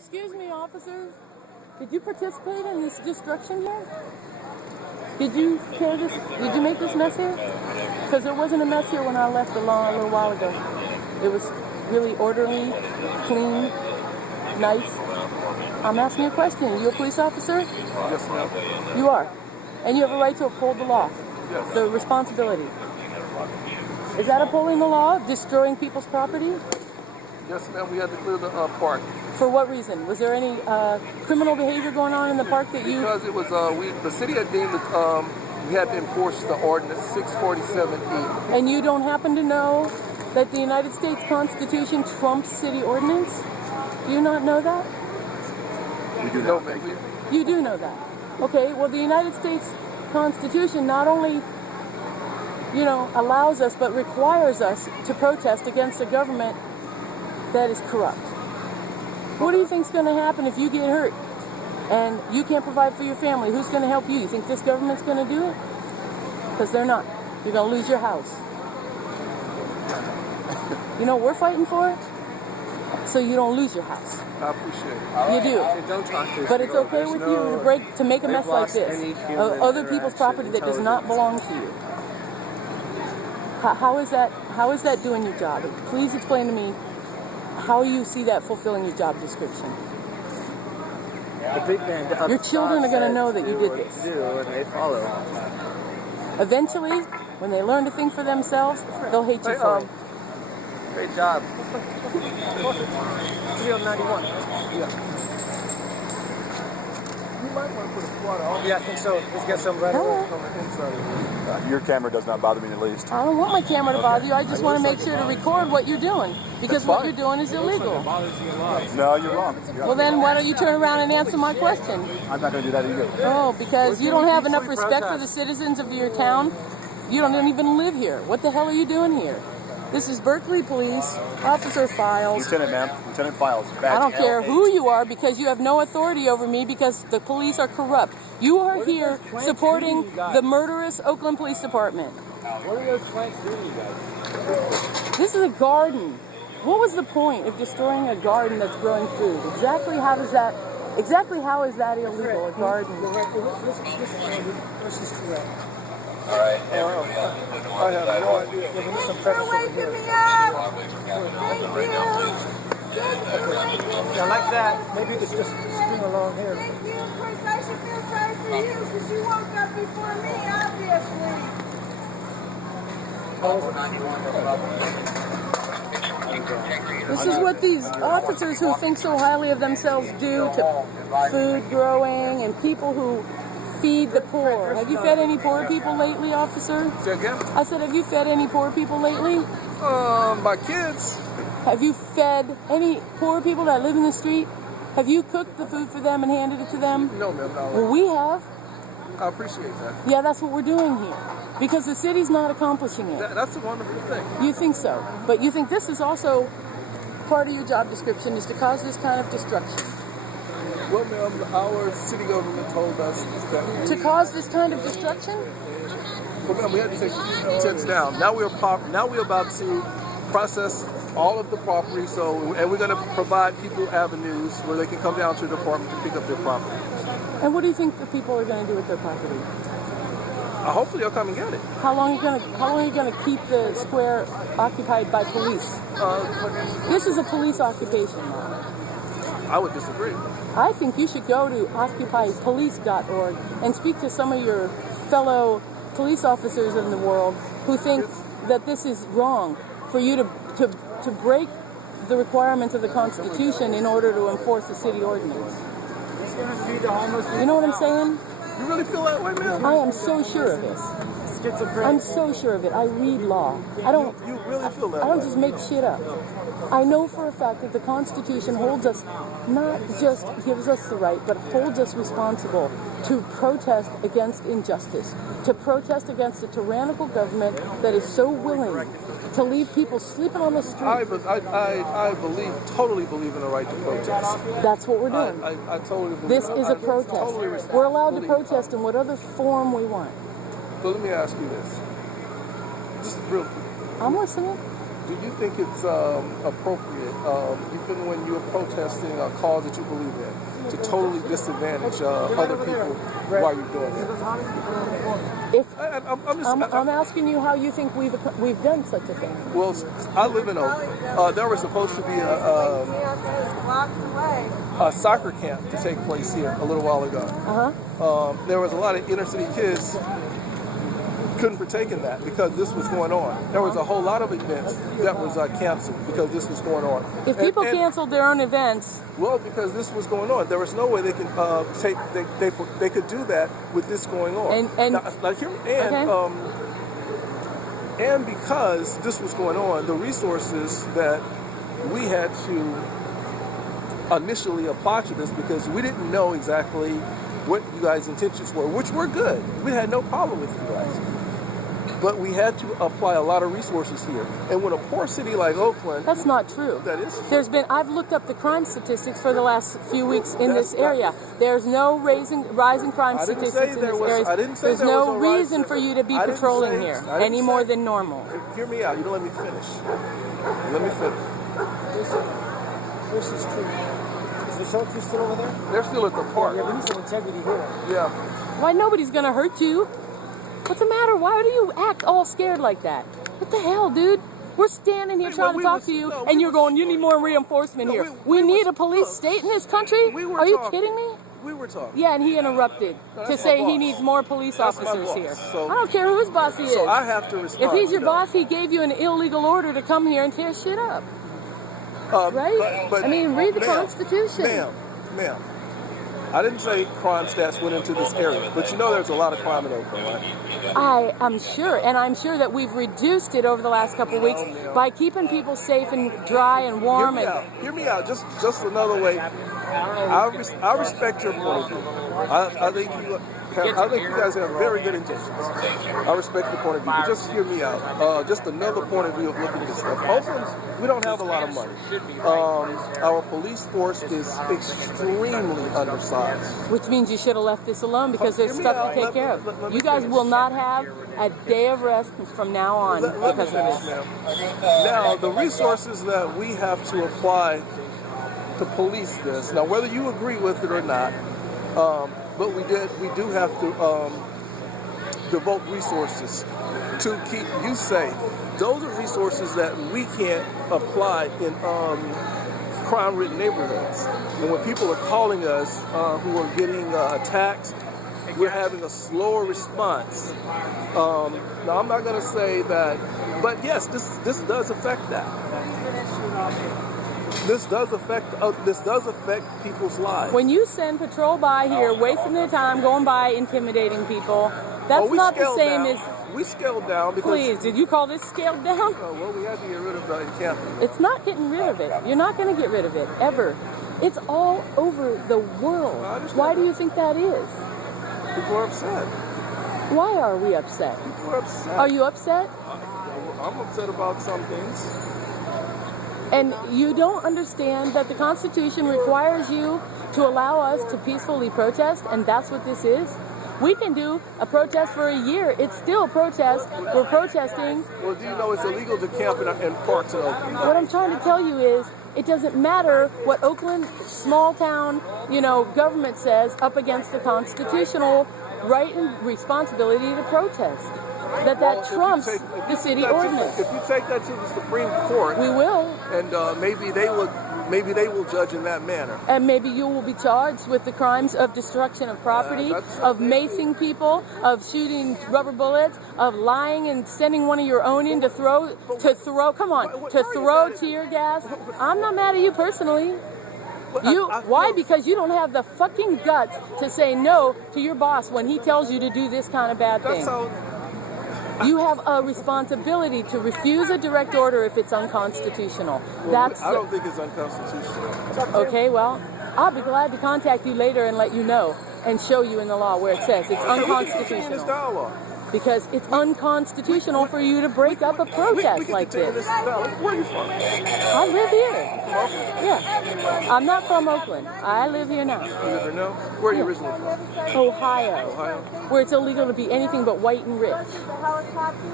Excuse me, officer. Did you participate in this destruction here? Did you tear this? Did you make this mess here? Because there wasn't a mess here when I left the lawn a little while ago. It was really orderly, clean, nice. I'm asking you a question. You a police officer? Yes, ma'am. You are. And you have a right to uphold the law. Yes. The responsibility. Is that upholding the law? Destroying people's property? Yes, ma'am. We had to clear the park. For what reason? Was there any criminal behavior going on in the park that you... Because it was, the city had deemed that we had to enforce the ordinance 647E. And you don't happen to know that the United States Constitution trumps city ordinance? Do you not know that? We do know, thank you. You do know that. Okay, well, the United States Constitution not only, allows us, but requires us to protest against a government that is corrupt. What do you think's going to happen if you get hurt and you can't provide for your family? Who's going to help you? You think this government's going to do it? Because they're not. You're going to lose your house. You know what we're fighting for? So you don't lose your house. I appreciate it. You do. Don't talk to us. But it's okay with you to make a mess like this of other people's property that does not belong to you. How is that doing your job? Please explain to me how you see that fulfilling your job description. The big man. Your children are going to know that you did this. And they follow. Eventually, when they learn to think for themselves, they'll hate you for it. Great job. 391. Yeah. You might want to put a squad on. Yeah, I think so. Let's get some right Hello. On the inside. Your camera does not bother me in the least. I don't want my camera to bother you. I just want to make sure to record what you're doing. Because what you're doing is illegal. No, you're wrong. Well, then why don't you turn around and answer my question? I'm not going to do that either. Oh, because you don't have enough respect for the citizens of your town? You don't even live here. What the hell are you doing here? This is Berkeley Police, Officer Files. Lieutenant, ma'am. Lieutenant Files. I don't care who you are because you have no authority over me because the police are corrupt. You are here supporting the murderous Oakland Police Department. What are those plants doing, you guys? This is a garden. What was the point of destroying a garden that's growing food? Exactly how is that illegal, a garden? This is correct. I have no idea. You're waking me up. Thank you. Yeah, like that. Maybe it's just string along here. Thank you. Of course, I should feel sorry for you because you woke up before me, obviously. This is what these officers who think so highly of themselves do to food growing and people who feed the poor. Have you fed any poor people lately, officer? Say again? I said, have you fed any poor people lately? My kids. Have you fed any poor people that live in the street? Have you cooked the food for them and handed it to them? No, ma'am, no. Well, we have. I appreciate that. Yeah, that's what we're doing here. Because the city's not accomplishing it. That's a wonderful thing. You think so. But you think this is also part of your job description is to cause this kind of destruction. Well, ma'am, our city government told us that To cause this kind of destruction? well, ma'am, we had to take tents down. Now we're about to process all of the property. And we're going to provide people avenues where they can come down to the department to pick up their property. And what do you think the people are going to do with their property? Hopefully, they'll come and get it. How long are you going to keep the square occupied by police? This is a police occupation now. I would disagree. I think you should go to occupypolice.org and speak to some of your fellow police officers in the world who think that this is wrong for you to break the requirements of the Constitution in order to enforce the city ordinance. You know what I'm saying? You really feel that way, ma'am? I am so sure of this. I'm so sure of it. I read law. You really feel that I don't way? just make shit up. I know for a fact that the Constitution holds us, not just gives us the right, but holds us responsible to protest against injustice, to protest against a tyrannical government that is so willing to leave people sleeping on the street. I totally believe in the right to protest. That's what we're doing. I totally believe. This is a protest. Totally We're allowed to protest in whatever form we want. So let me ask you this. Just real quick. I'm listening. do you think it's appropriate, even when you're protesting a cause that you believe in, to totally disadvantage other people while you're doing it? I'm asking you how you think we've done such a thing. Well, I live in Oakland. There was supposed to be a soccer camp to take place here a little while ago. There was a lot of inner city kids couldn't partake in that because this was going on. There was a whole lot of events that was canceled because this was going on. If people canceled their own events, well, because this was going on, there was no way they can they could do that with this going on. And because this was going on, the resources that we had to initially apply to this, because we didn't know exactly what you guys' intentions were, which were good. We had no problem with you guys. But we had to apply a lot of resources here. And when a poor city like Oakland... That's not true. That is true. I've looked up the crime statistics for the last few weeks in this area. There's no rising crime statistics in this area. There's no reason for you to be patrolling here any more than normal. Hear me out. You don't let me finish. Let me finish. Where's this tree? Is the shelter still over there? They're still at the park. Yeah, we need some integrity here. Yeah. Why, nobody's going to hurt you. What's the matter? Why do you act all scared like that? What the hell, dude? We're standing here trying to talk to you, and you're going, you need more reinforcement here. We need a police state in this country? Are you kidding me? We were talking. Yeah, and he interrupted to say he needs more police officers here. So, I don't care whose boss he is. So I have to respond. If he's your boss, he gave you an illegal order to come here and tear shit up. Right? But, I mean, read the Constitution. Ma'am. I didn't say crime stats went into this area, but you know there's a lot of crime in Oakland, right? I am sure, and I'm sure that we've reduced it over the last couple of weeks by keeping people safe and dry and warm. Hear me out. Just another way. I respect your point of view. I think you guys have very good intentions. I respect the point of view, but just hear me out. Just another point of view of looking at this stuff. Oakland, we don't have a lot of money. Our police force is extremely undersized. Which means you should have left this alone because there's stuff to take care of. You guys will not have a day of rest from now on because of this. Now, the resources that we have to apply to police this, now whether you agree with it or not, but we do have to devote resources to keep you safe. Those are resources that we can't apply in crime-ridden neighborhoods. And when people are calling us who are getting attacked, we're having a slower response. Now, I'm not going to say that, but yes, this does affect that. This does affect people's lives. When you send patrol by here, wasting their time, going by, intimidating people, that's not the same as... We scaled down because... Please, did you call this scaled down? Well, we had to get rid of the encampment. It's not getting rid of it. You're not going to get rid of it, ever. It's all over the world. Why do you think that is? People are upset. Why are we upset? People are upset. Are you upset? I'm upset about some things. And you don't understand that the Constitution requires you to allow us to peacefully protest, and that's what this is? We can do a protest for a year. It's still a protest. We're protesting. Well, do you know it's illegal to camp in parks in Oakland? What I'm trying to tell you is it doesn't matter what Oakland, small town, government says up against the constitutional right and responsibility to protest. That trumps the city ordinance. If you take that to the Supreme Court, we will, and maybe they will judge in that manner. And maybe you will be charged with the crimes of destruction of property, of macing people, of shooting rubber bullets, of lying and sending one of your own in to throw tear gas. I'm not mad at you personally. Why? Because you don't have the fucking guts to say no to your boss when he tells you to do this kind of bad thing. You have a responsibility to refuse a direct order if it's unconstitutional. I don't think it's unconstitutional. Okay, well, I'll be glad to contact you later and let you know and show you in the law where it says it's unconstitutional. Because it's unconstitutional for you to break up a protest like this. Where are you from? I live here. Yeah. I'm not from Oakland. I live here now. You live here now? Where are you originally from? Ohio. Where it's illegal to be anything but white and rich.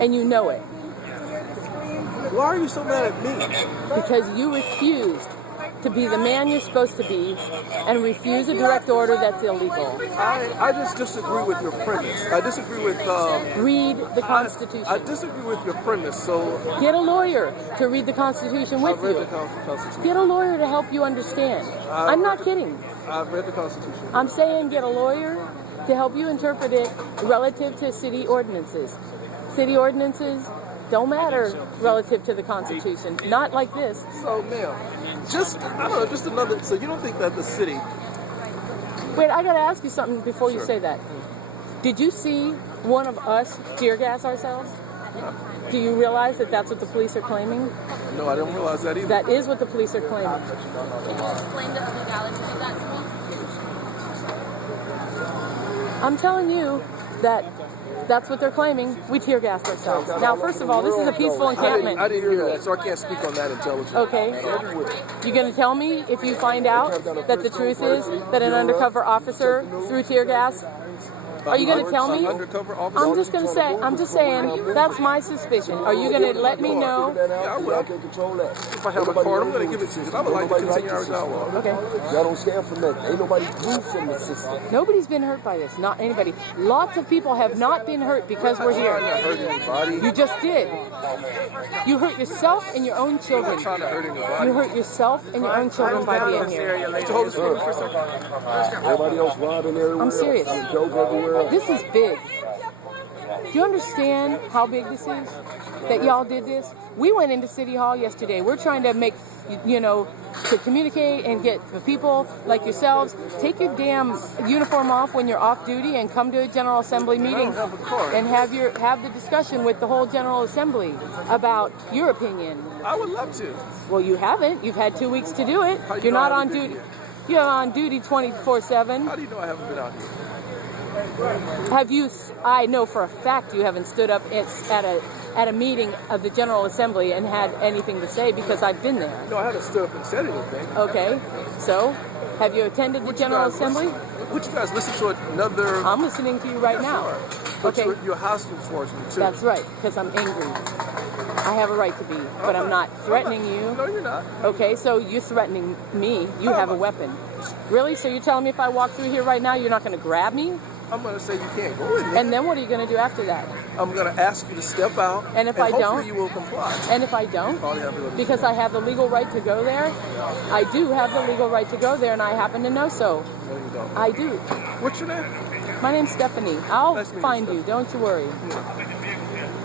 And you know it. Why are you so mad at me? Because you refused to be the man you're supposed to be and refuse a direct order that's illegal. I just disagree with your premise. I disagree with... Read the Constitution. I disagree with your premise, so... Get a lawyer to read the Constitution with I've read you. the Constitution. Get a lawyer to help you understand. I'm not kidding. I've read the Constitution. I'm saying get a lawyer to help you interpret it relative to city ordinances. City ordinances don't matter relative to the Constitution. Not like this. So, ma'am, just another... So you don't think that the city... Wait, I gotta ask you something before you say that. Did you see one of us tear gas ourselves? Do you realize that that's what the police are claiming? No, I didn't realize that either. That is what the police are claiming. Can you explain the legalities of that to me? I'm telling you that that's what they're claiming. We tear gassed ourselves. Now, first of all, this is a peaceful encampment. I didn't hear that, so I can't speak on that intelligence. Okay. You're going to tell me if you find out that the truth is that an undercover officer threw tear gas? Are you going to tell me? Undercover officer? I'm just going to say, I'm just saying, that's my suspicion. Are you going to let me know? Yeah, I will. I can control that. If I have a card, I'm going to give it to you. I would like to continue our dialogue. Okay. Y'all don't stand for nothing. Ain't nobody moved from the system. Nobody's been hurt by this. Not anybody. Lots of people have not been hurt because we're I'm here. not hurting anybody. You just did. You hurt yourself and your own I'm children. not trying to hurt anybody. You hurt yourself and your own children by being here. Just hold this for me for a second. Everybody else robbing everywhere. I'm serious. Dope everywhere. This is big. Do you understand how big this is? That y'all did this? We went into City Hall yesterday. We're trying to make, to communicate and get the people like yourselves. Take your damn uniform off when you're off duty and come to a General Assembly meeting and have the discussion with the whole General Assembly about your opinion. I would love to. Well, you haven't. You've had 2 weeks to do it. How do you You're know not I on haven't been duty. here? You're on duty 24/7. How do you know I haven't been out here? Have you? I know for a fact you haven't stood up at a meeting of the General Assembly and had anything to say because I've been there. No, I haven't stood up and said anything. Okay, so have you attended the General Assembly? Would you guys listen to another... I'm listening to you right now. But Okay, you're hostile towards me, too. that's right, because I'm angry. I have a right to be, but I'm not threatening you. No, you're not. Okay, so you're threatening me. You have a weapon. Really? So you're telling me if I walk through here right now, you're not going to grab me? I'm going to say you can't go in there. And then what are you going to do after that? I'm going to ask you to step out. And if I hopefully don't? you will comply. And if I don't? Probably have to go to Because I have the legal right to go there. I do have the legal right to go there, and I happen to know so. No, you don't. I do. What's your name? My name's Stephanie. I'll Nice to meet you, find you. Don't you worry.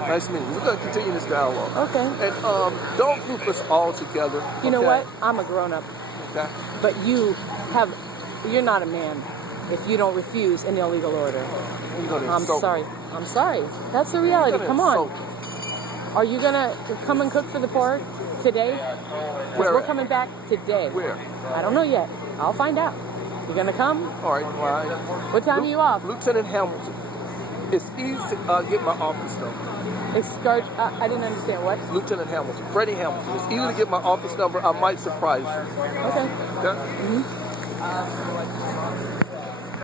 Nice to meet you. We're going to continue this dialogue. Okay. And don't group us all together. You know okay? what? I'm a grown-up. Okay. But you're not a man if you don't refuse an illegal order. You're gonna I'm insult me. sorry. I'm sorry. That's the reality. You're gonna Come on. insult me. Are you going to come and cook for the poor today? Because Where we're at? coming back today. Where? I don't know yet. I'll find out. You going to come? All right. Fine. What time are you off? Lieutenant Hamilton. It's easy to get my office number. I didn't understand what. Lieutenant Hamilton. Freddie Hamilton. It's easy to get my office number. I might surprise you. Okay. Okay?